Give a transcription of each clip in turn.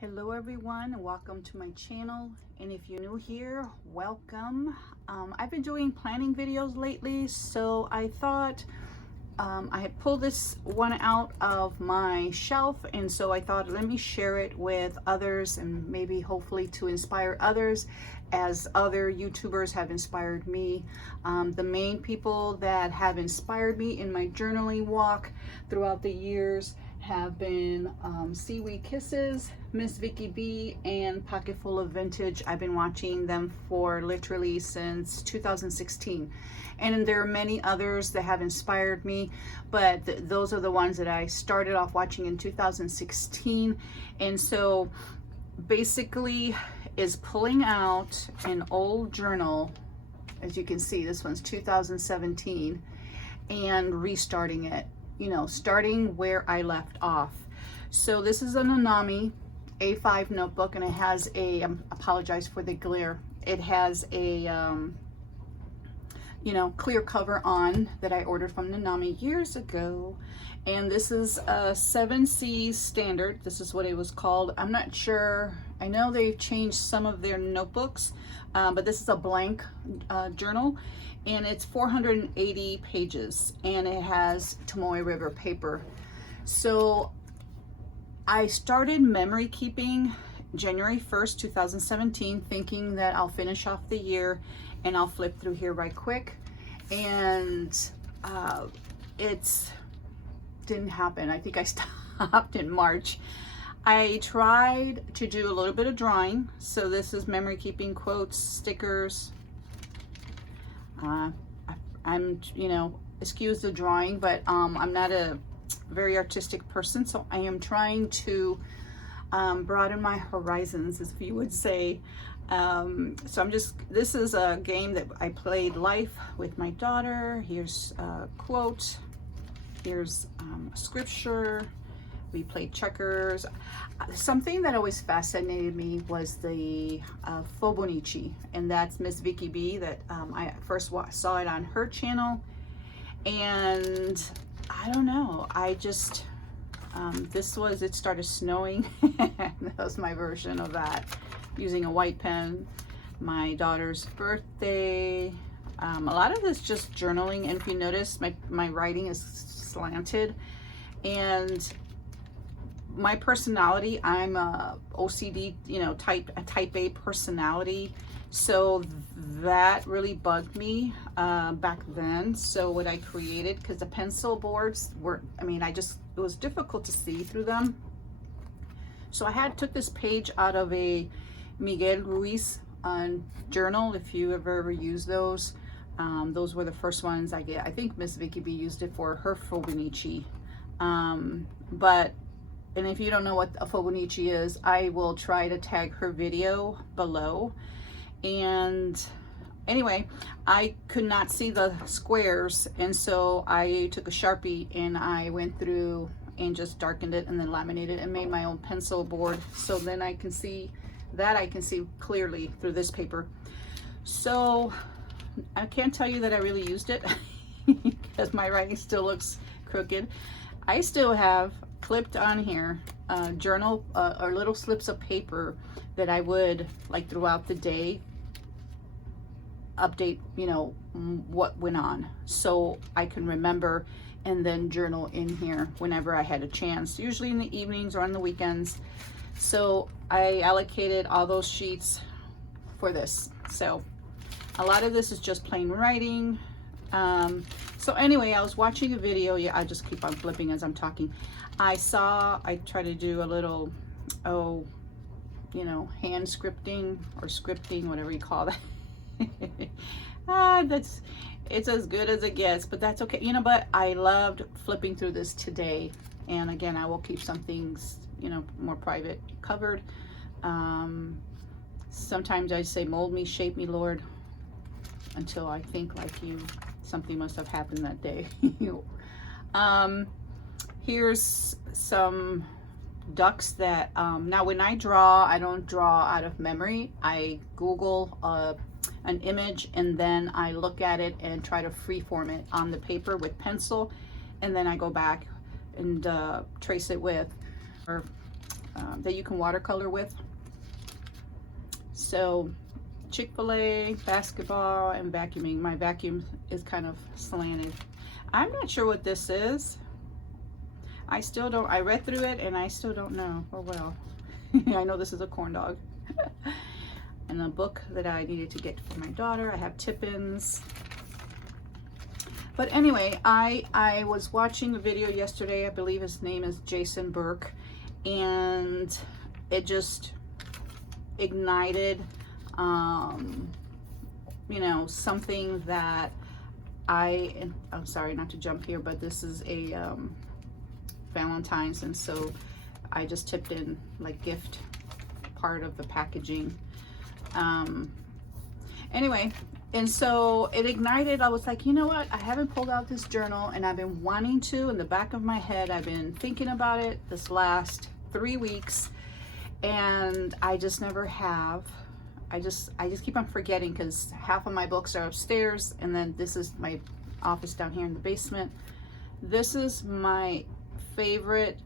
Hello everyone, and welcome to my channel. And if you're new here, welcome. I've been doing planning videos lately, so I thought I had pulled this one out of my shelf, and so I thought let me share it with others and maybe hopefully to inspire others, as other YouTubers have inspired me. The main people that have inspired me in my journaling walk throughout the years have been Seaweed Kisses, Miss Vicky B, and Pocketful of Vintage. I've been watching them for literally since 2016, and there are many others that have inspired me, but those are the ones that I started off watching in 2016. And so basically is pulling out an old journal, as you can see, this one's 2017, and restarting it, starting where I left off. So this is a Nanami A5 notebook, and it has a, apologize for the glare, it has a clear cover on that I ordered from Nanami years ago. And this is a 7C standard. This is what it was called. I'm not sure. I know they've changed some of their notebooks, but this is a blank journal, and it's 480 pages, and it has Tomoe River paper. So I started memory keeping January 1st, 2017, thinking that I'll finish off the year and I'll flip through here right quick. And it's didn't happen. I think I stopped in March. I tried to do a little bit of drawing. So this is memory keeping, quotes, stickers. I'm, excuse the drawing, but I'm not a very artistic person, so I am trying to broaden my horizons, as you would say. So this is a game that I played live with my daughter. Here's a quote, here's scripture. We played checkers. Something that always fascinated me was the Fobonichi, and that's Miss Vicky B, that I first saw it on her channel. And I don't know, I just, it started snowing. That was my version of that, using a white pen. My daughter's birthday. A lot of this just journaling, and if you notice, my writing is slanted. And my personality, I'm a OCD, type A personality. So that really bugged me back then. So what I created, because the pencil boards were, it was difficult to see through them. So I took this page out of a Miguel Ruiz journal. If you ever use those, those were the first ones I get. I think Miss Vicky B used it for her Fobonichi. And if you don't know what a Fobonichi is, I will try to tag her video below. And anyway, I could not see the squares, and so I took a Sharpie and I went through and just darkened it and then laminated and made my own pencil board, so then I can see clearly through this paper. So I can't tell you that I really used it because my writing still looks crooked. I still have clipped on here journal or little slips of paper that I would, like, throughout the day update what went on, so I can remember and then journal in here whenever I had a chance, usually in the evenings or on the weekends. So I allocated all those sheets for this. So a lot of this is just plain writing. So anyway, I was watching a video. Yeah, I just keep on flipping as I'm talking. I try to do a little, hand scripting or scripting, whatever you call that. It's as good as it gets, but that's okay. But I loved flipping through this today. And again, I will keep some things, more private covered. Sometimes I say, mold me, shape me, Lord, until I think like you. Something must have happened that day. Here's some ducks that, now when I draw, I don't draw out of memory. I Google an image, and then I look at it and try to freeform it on the paper with pencil, and then I go back and trace it with that you can watercolor with. So Chick-fil-A, basketball, and vacuuming. My vacuum is kind of slanted. I'm not sure what this is. I still don't, I read through it and I still don't know. Oh well. I know this is a corn dog. And a book that I needed to get for my daughter. I have tip-ins. But anyway, I was watching a video yesterday. I believe his name is Jason Burke. And it just ignited, you know, something that I'm sorry not to jump here, but this is a Valentine's, and so I just tipped in like gift part of the packaging. Anyway, and so it ignited. I was like, you know what, I haven't pulled out this journal and I've been wanting to. In the back of my head, I've been thinking about it this last 3 weeks and I just never have. I just keep on forgetting because half of my books are upstairs, and then this is my office down here in the basement. This is my favorite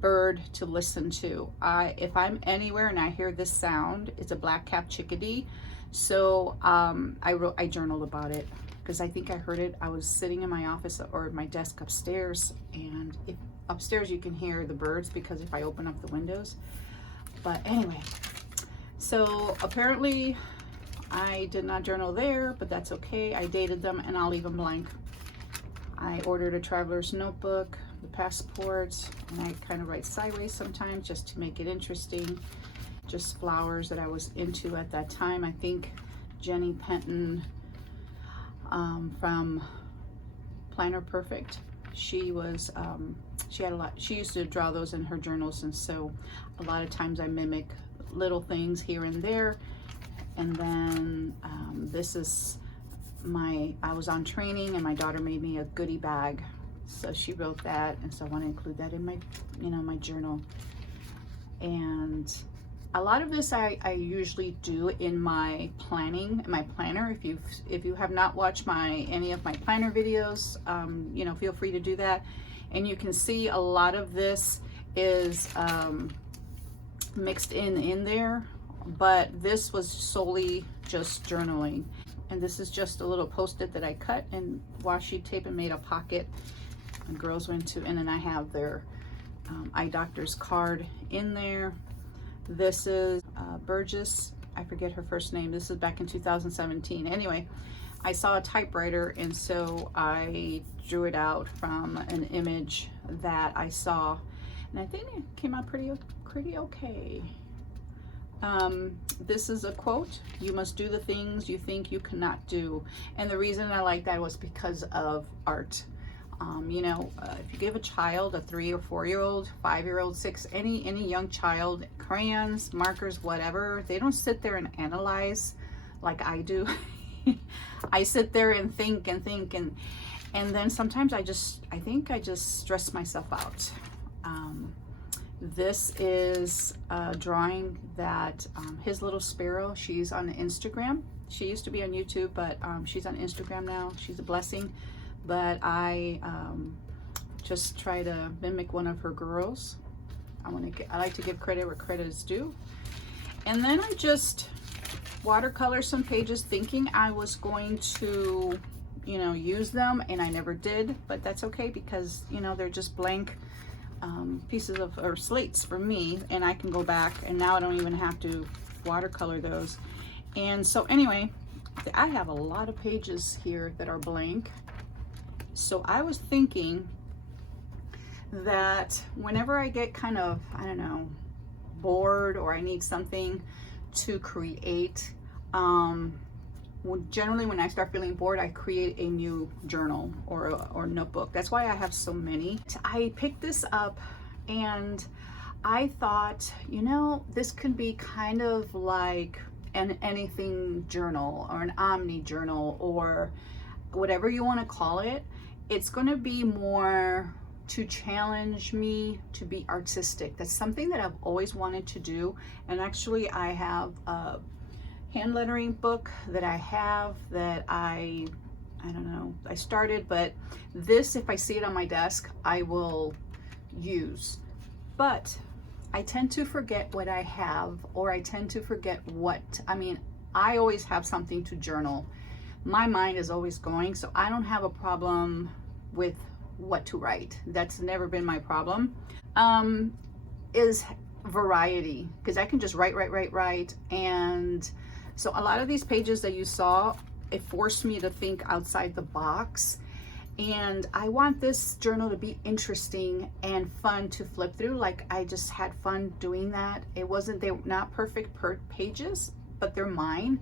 bird to listen to. If I'm anywhere and I hear this sound, it's a black-capped chickadee. So I journaled about it because I think I heard it. I was sitting in my office or my desk upstairs, and upstairs you can hear the birds because if I open up the windows. But anyway, so apparently I did not journal there, but that's okay. I dated them and I'll leave them blank. I ordered a traveler's notebook, the passports, and I kind of write sideways sometimes just to make it interesting. Just flowers that I was into at that time. I think Jenny Penton from Planner Perfect, she was, she had a lot, she used to draw those in her journals, and so a lot of times I mimic little things here and there. And then this is I was on training and my daughter made me a goodie bag, so she wrote that, and so I want to include that in my, you know, my journal. And a lot of this I usually do in my planning, in my planner. If you have not watched any of my planner videos, you know, feel free to do that. And you can see a lot of this is mixed in there, but this was solely just journaling. And this is just a little post-it that I cut and washi tape and made a pocket. And girls went to, and then I have their eye doctor's card in there. This is Burgess, I forget her first name. This is back in 2017. Anyway, I saw a typewriter, and so I drew it out from an image that I saw, and I think it came out pretty okay. This is a quote: "You must do the things you think you cannot do." And the reason I like that was because of art. You know, if you give a child, a 3 or 4-year-old, 5-year-old, 6, any young child, crayons, markers, whatever, they don't sit there and analyze like I do. I sit there and think and think, and then sometimes I think I just stress myself out. This is a drawing that his little sparrow, she's on Instagram. She used to be on YouTube, but she's on Instagram now. She's a blessing. But I just try to mimic one of her girls. I like to give credit where credit is due. And then I just watercolor some pages thinking I was going to, you know, use them, and I never did, but that's okay because, you know, they're just blank pieces of, or slates for me, and I can go back, and now I don't even have to watercolor those. And so anyway, I have a lot of pages here that are blank. So I was thinking that whenever I get kind of, I don't know, bored, or I need something to create, generally when I start feeling bored, I create a new journal or notebook. That's why I have so many. I picked this up and I thought, you know, this could be kind of like an anything journal or an omni journal or whatever you want to call it. It's going to be more to challenge me to be artistic. That's something that I've always wanted to do. And actually I have a hand lettering book that I have that I don't know, I started, but this, if I see it on my desk, I will use. But I tend to forget what I have, or I tend to forget what, I mean, I always have something to journal. My mind is always going, so I don't have a problem with what to write. That's never been my problem. Is variety, because I can just write. And so a lot of these pages that you saw, it forced me to think outside the box. And I want this journal to be interesting and fun to flip through. Like, I just had fun doing that. They're not perfect pages, but they're mine,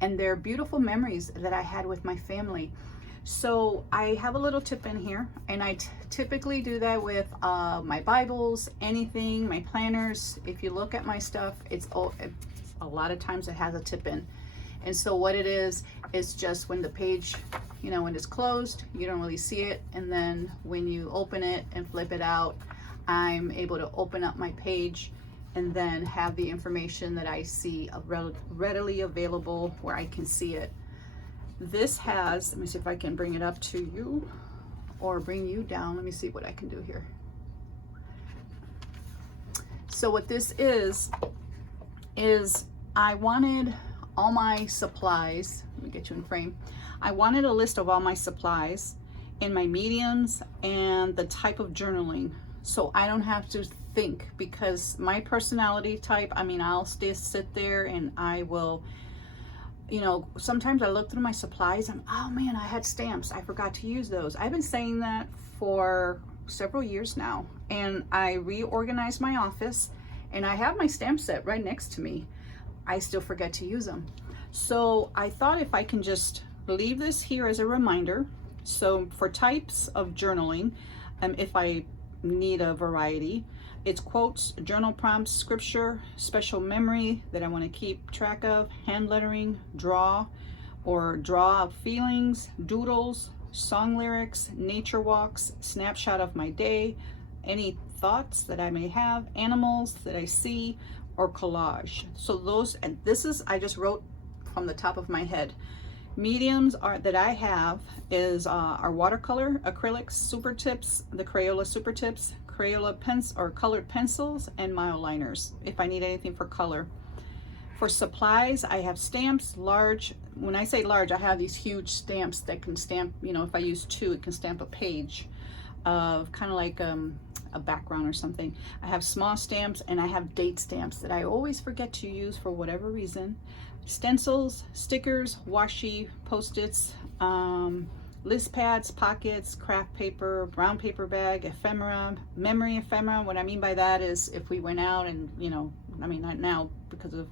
and they're beautiful memories that I had with my family. So I have a little tip in here, and I typically do that with my Bibles, anything, my planners. If you look at my stuff, it's a lot of times it has a tip in. And so what it is just when the page, you know, when it's closed, you don't really see it. And then when you open it and flip it out, I'm able to open up my page and then have the information that I see readily available where I can see it. This has, let me see if I can bring it up to you or bring you down. Let me see what I can do here. So what this is I wanted all my supplies. Let me get you in frame. I wanted a list of all my supplies in my mediums and the type of journaling, so I don't have to think, because my personality type, I mean, I'll sit there and I will, you know, sometimes I look through my supplies and, oh man, I had stamps, I forgot to use those. I've been saying that for several years now, and I reorganized my office and I have my stamp set right next to me. I still forget to use them. So I thought if I can just leave this here as a reminder. So for types of journaling, if I need a variety, it's quotes, journal prompts, scripture, special memory that I want to keep track of, hand lettering, draw out feelings, doodles, song lyrics, nature walks, snapshot of my day, any thoughts that I may have, animals that I see, or collage. So those, and this is, I just wrote from the top of my head. Mediums that I have is our watercolor, acrylics, super tips, the Crayola super tips, Crayola pens or colored pencils, and Mildliners if I need anything for color. For supplies, I have stamps, large. When I say large, I have these huge stamps that can stamp, you know, if I use 2, it can stamp a page of kind of like a background or something. I have small stamps, and I have date stamps that I always forget to use for whatever reason. Stencils, stickers, washi, post-its, list pads, pockets, craft paper, brown paper bag, ephemera, memory ephemera. What I mean by that is if we went out and, you know, I mean, not now because of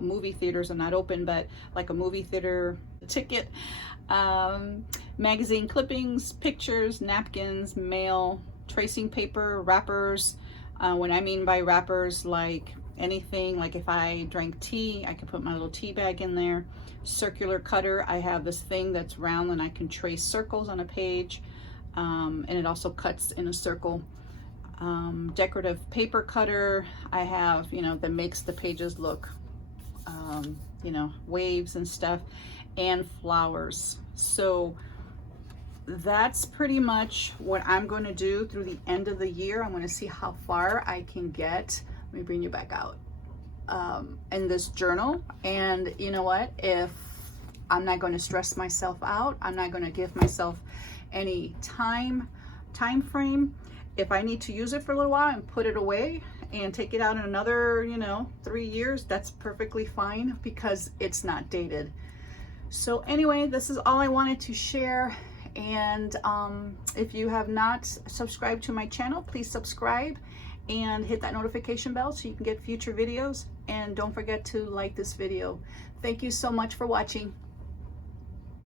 movie theaters are not open, but like a movie theater ticket, magazine clippings, pictures, napkins, mail, tracing paper, wrappers. What I mean by wrappers, like anything, like if I drank tea, I could put my little tea bag in there. Circular cutter, I have this thing that's round and I can trace circles on a page, and it also cuts in a circle. Decorative paper cutter, I have, you know, that makes the pages look, you know, waves and stuff, and flowers. So that's pretty much what I'm going to do through the end of the year. I'm going to see how far I can get. Let me bring you back out in this journal. And you know what, if I'm not going to stress myself out, I'm not going to give myself any time frame. If I need to use it for a little while and put it away and take it out in another, you know, 3 years, that's perfectly fine because it's not dated. So anyway, this is all I wanted to share. And if you have not subscribed to my channel, please subscribe and hit that notification bell so you can get future videos. And don't forget to like this video. Thank you so much for watching.